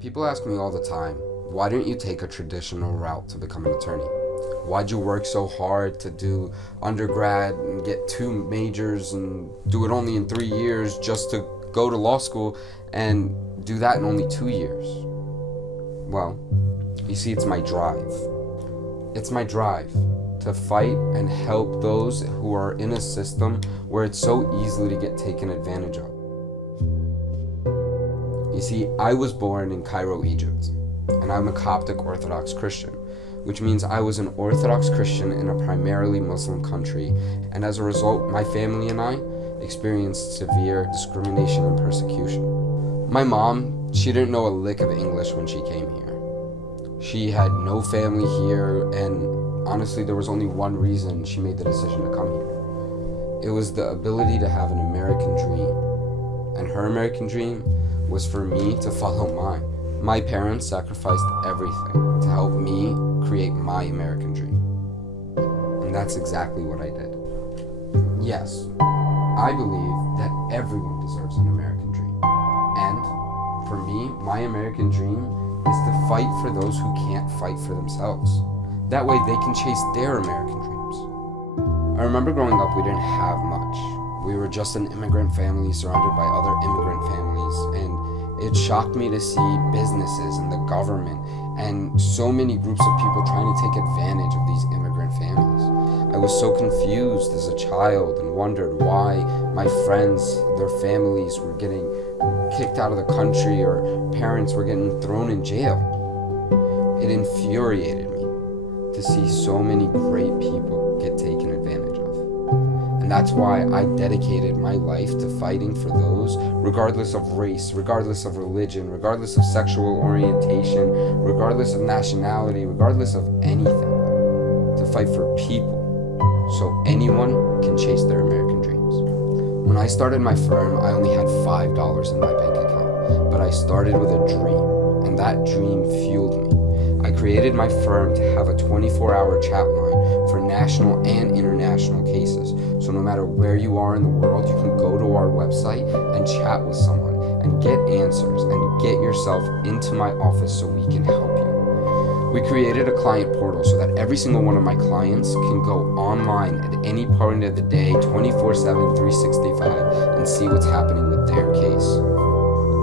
People ask me all the time, why didn't you take a traditional route to become an attorney? Why'd you work so hard to do undergrad and get 2 majors and do it only in 3 years just to go to law school and do that in only 2 years? Well, you see, it's my drive. It's my drive to fight and help those who are in a system where it's so easily to get taken advantage of. You see, I was born in Cairo, Egypt, and I'm a Coptic Orthodox Christian, which means I was an Orthodox Christian in a primarily Muslim country, and as a result, my family and I experienced severe discrimination and persecution. My mom, she didn't know a lick of English when she came here. She had no family here, and honestly, there was only one reason she made the decision to come here. It was the ability to have an American dream, and her American dream was for me to follow mine. My parents sacrificed everything to help me create my American dream. And that's exactly what I did. Yes, I believe that everyone deserves an American dream. And for me, my American dream is to fight for those who can't fight for themselves. That way they can chase their American dreams. I remember growing up, we didn't have much. We were just an immigrant family surrounded by other immigrant families, and it shocked me to see businesses and the government and so many groups of people trying to take advantage of these immigrant families. I was so confused as a child and wondered why my friends, their families were getting kicked out of the country or parents were getting thrown in jail. It infuriated me to see so many great people get taken advantage of. And that's why I dedicated my life to fighting for those, regardless of race, regardless of religion, regardless of sexual orientation, regardless of nationality, regardless of anything, to fight for people so anyone can chase their American dreams. When I started my firm, I only had $5 in my bank account, but I started with a dream, and that dream fueled me. I created my firm to have a 24-hour chat line for national and international cases. So no matter where you are in the world, you can go to our website and chat with someone and get answers and get yourself into my office so we can help you. We created a client portal so that every single one of my clients can go online at any part of the day, 24/7, 365, and see what's happening with their case.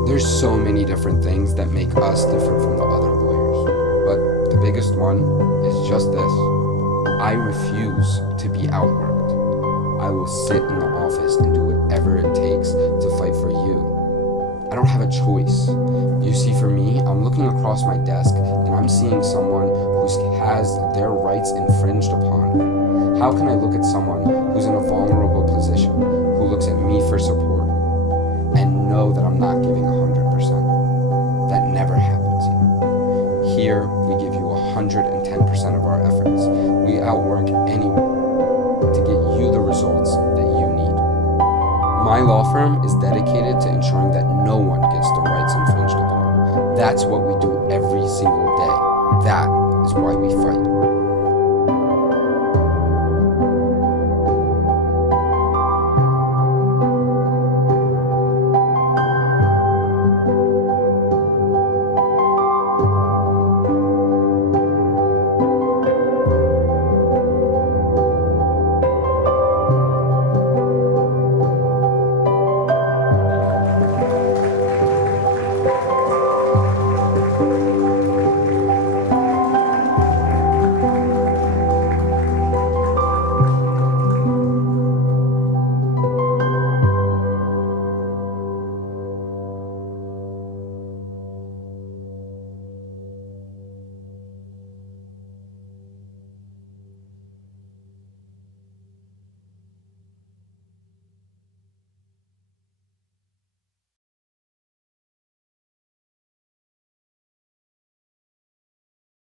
There's so many different things that make us different from the other lawyers, but the biggest one is just this. I refuse to be outworked. I will sit in the office and do whatever it takes to fight for you. I don't have a choice. You see, for me, I'm looking across my desk and I'm seeing someone who has their rights infringed upon. How can I look at someone who's in a vulnerable position, who looks at me for support, and know that I'm not giving 100%? That never happens here. Here, we give you 110% of our efforts. We outwork anyone to get you the results that you need. My law firm is dedicated to ensuring that no one gets their rights infringed upon. That's what we do every single day. That is why we fight.